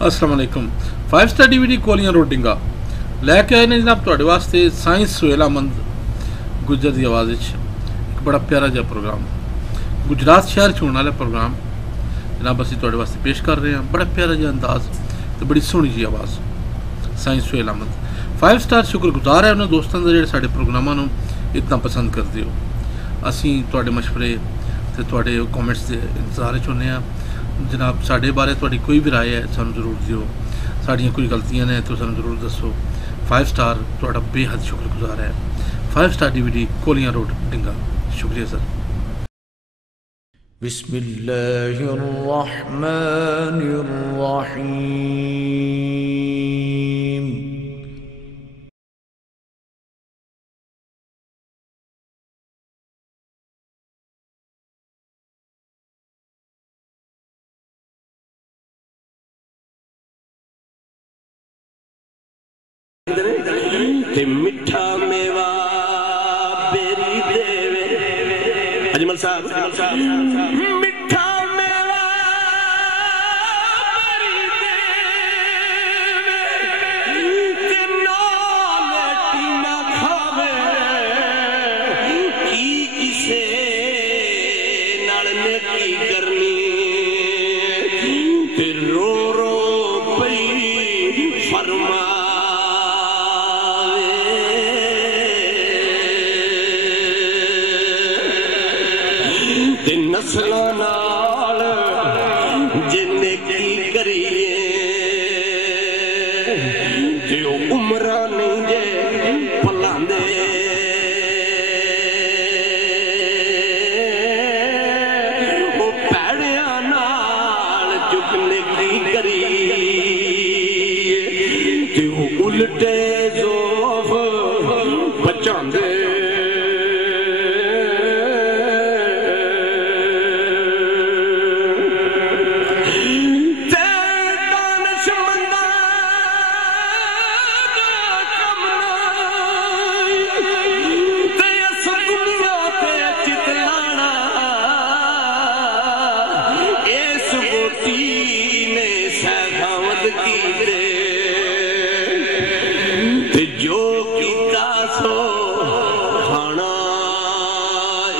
अस्सलाम वालेकुम। 5 star DVD कोलियां रोटिंगा लैके आए ने जनाब तुहाडे वास्ते साइंस सुहेल अहमद गुजर की आवाज़ एक बड़ा प्यारा जिहा प्रोग्राम गुजरात शहर च होने वाला प्रोग्राम जनाब असीं तुहाडे वास्ते पेश कर रहे हैं। बड़ा प्यारा जिहा अंदाज तो बड़ी सोहनी जी आवाज़ साइंस सुहेल अहमद 5 स्टार शुक्रगुजार है उन्होंने दोस्तों का जिहड़े साडे प्रोग्रामां नूं इतना पसंद करदे हो। असीं तुहाडे मशवरे ते तुहाडे कॉमेंट्स के इंतजार च होने आ। जनाब साढ़े बारे तुहाडी कोई भी राय है सानू जरूर दिओ, साड़ियाँ कोई गलतियां ने तो सानू जरूर दसो। 5 स्टार तुहाडा बेहद शुक्रगुजार है। 5 स्टार DVD कोलियां रोड डिंगा। शुक्रिया सर। बिस्मिल्लाहिर्रहमानिर्रहीम। मिठा मेवा बेरी देवे अजमल साहब मिठा मेवा बेरी देवे नाले ना खावे की इसे नाल ने की करनी ते रो रो पई फरमा नस्लों नाल जिन्ने की करिए ते उम्र नहीं जे भुलांदे वो पैड़िया नाल चुकने की करिए ते उल्टे जोफ बचांदे जो कीता सो खाना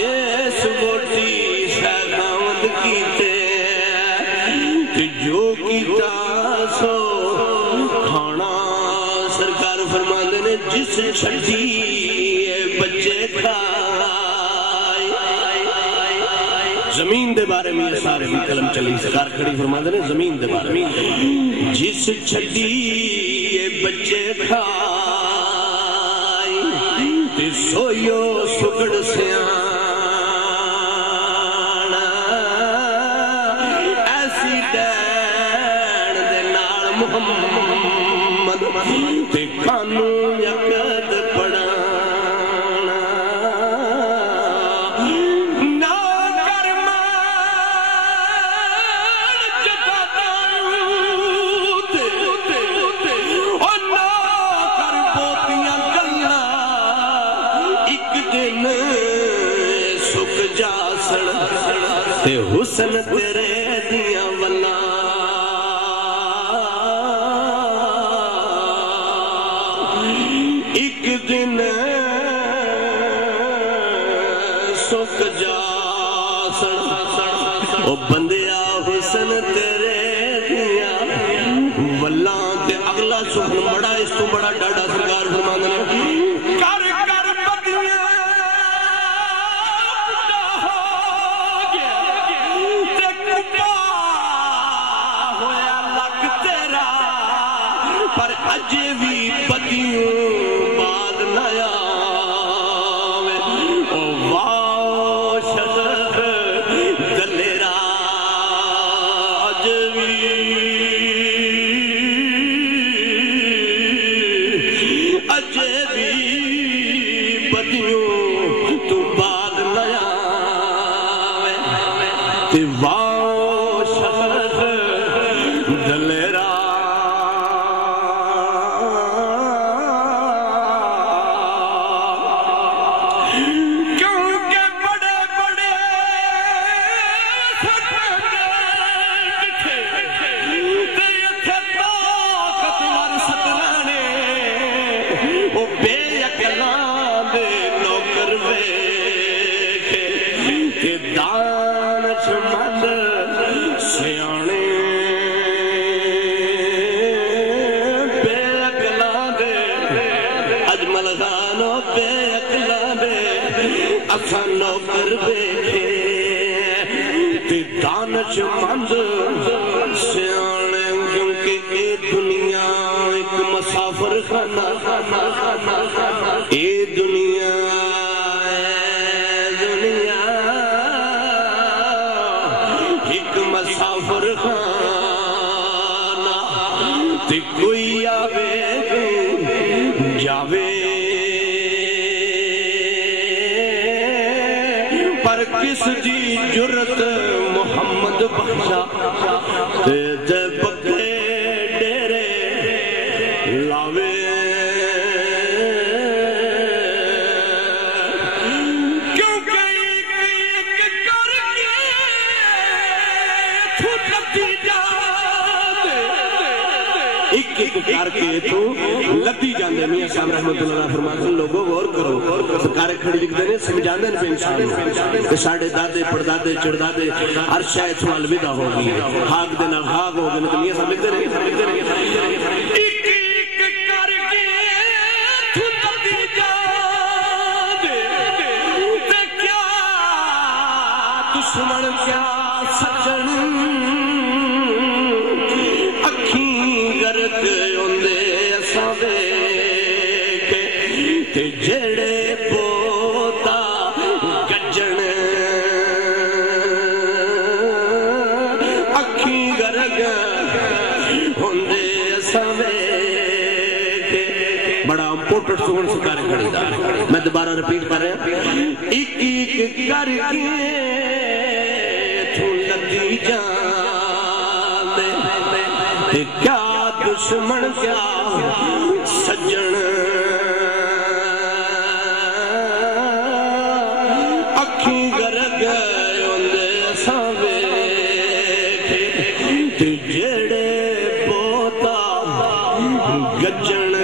इस बोटी सगावत कीते जो कीता सो खाना। सरकार फरमाते ने जिस छड़ी बच्चे खाए जमीन दे बारे में सारे भी कलम चली सरकार खड़ी फरमाते ने जमीन दे बारे में जिस छड़ी बच्चे खाए सोयो सुगड़ सियाना ऐसी डैन दे नाल मुहम्मद ते खानू यकद पढ़ाना ना कर मान जगाता ओ ना कर बोतियां गल्ला एक दिन सुख जा ते हुसन तेरे दिया वल्ला एक दिन सुख जा ओ बंदिया हुसन तेरे दिया वल्ला ते अगला सुख बड़ा इस तो बड़ा डाडा सरकार फरमांदे ने कर कर बदिया पर अजे भी बदियों बाद नया ओ वाह शरफ दलेरा अजे भी बदियों तू बाद नया ते वाह शरफ दलेरा مسافر خانہ اے دنیا ایک مسافر خانہ تے کوئی آوے جاوے پر کس دی جرت محمد بخشا تے بکے ڈیرے لاوے کیونکہ ایک کر کے تو لدی جاندے ایک کر کے تو لدی جاندے میاں صاحب رحمت اللہ فرماتے ہیں لوگوں غور کرو سرکار کھڑی لکھ دینے سمجھاندے نے انسان کہ ساڑھے دادے پردادے چڑدادے ہر شاید سوال ودا ہوگی ہاگ دینا ہاگ ہوگی تو میاں صاحب لکھ دینے ایک کر کے تو لدی جاندے تے کیا دشمن کیا سجن جڑے پوتا گجن اکھی گرگ ہوندے سوے بڑا امپورٹنٹ سون سکارے کھڑی دا میں دوبارہ ریپیٹ کر رہا ہوں ایک کر کے تو لدی جاندے کیا دشمن کیا سجن جڑے پوتا گجن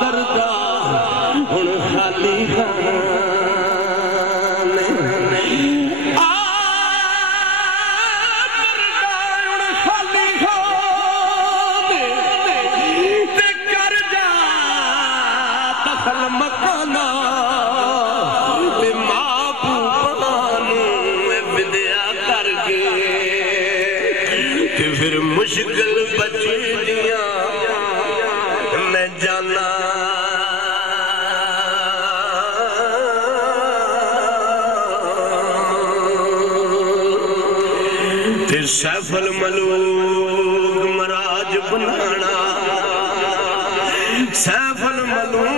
دردہ ہن خالی مکانا تے محبوبانو بدیا کر کے تے پھر مشکل بچیاں میں جانا تے سیف الملوک مراج بنانا سیف الملوک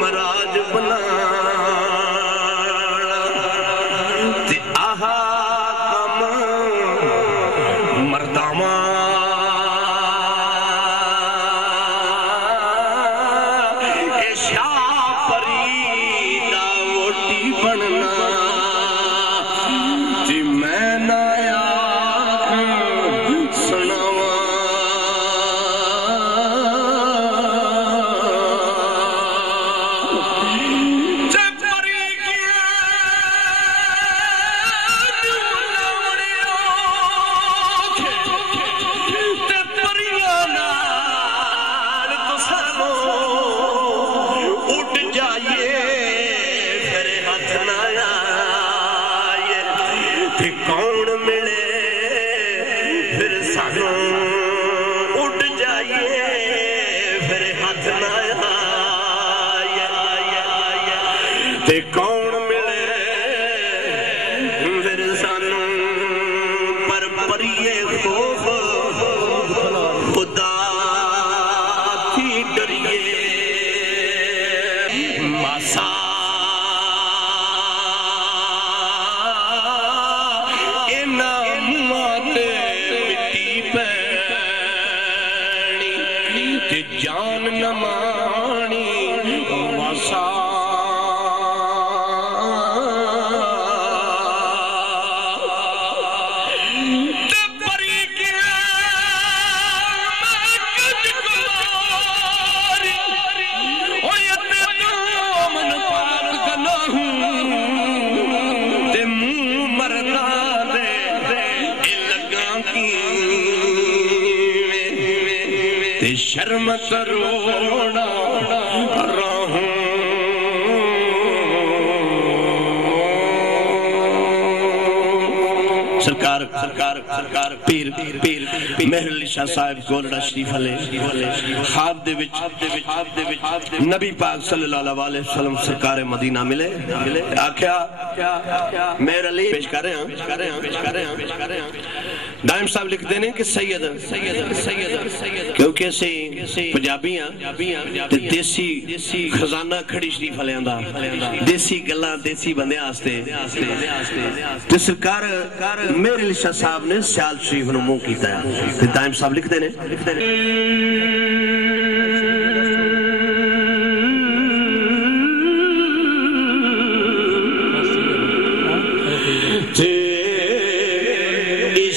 مراج بنانا تے آہا کم مرداما اے شاہ پریدہ ووٹی بننا تے میں نایا سناوا کون ملے پھر سانو اٹھ جائیے پھر ہاتھ نہ آئے کون ملے پھر سانو پر پریے خوف خدا تھی ڈریے ماسا جان نمانی وسا تبری کیا کچھ کاری اویت من پاک گنا ہوں تے منہ مرنا دے لگا کی شرم کروڑا رہوں سرکار پیر مہر علی شاہ صاحب گولڑا شریف علیہ خواب دے وچ نبی پاک صلی اللہ علیہ وسلم سرکار مدینہ ملے آکھیا مہر علی پیش کر رہے ہیں دائم صاحب لکھ دینے کہ سید کیونکہ اسی پنجابیاں دیسی خزانہ کھڑی شریف علیہ دا دیسی گلہ دیسی بندے آستے تو سرکار مہر علی شاہ صاحب نے سیال شریف نمو کیتا ہے دائم صاحب لکھ دینے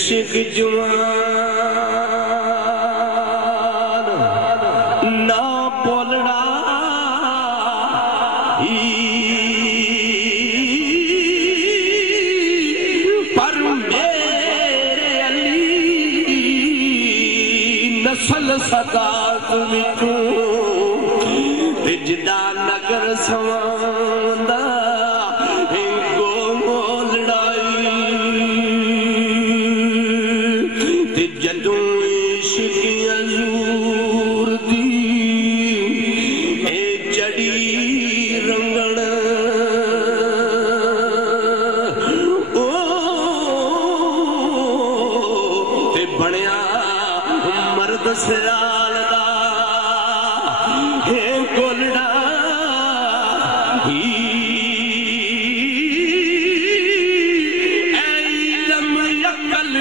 عشق جوان نہ بولڑا پر میرے علی نسل سکات وچوں جدا نگر سواندا سرال دا ہے گولڑا علم یقل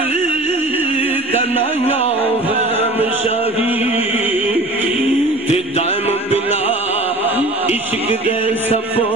دنیا ہم شاہی تے دائم بنا عشق دے سپو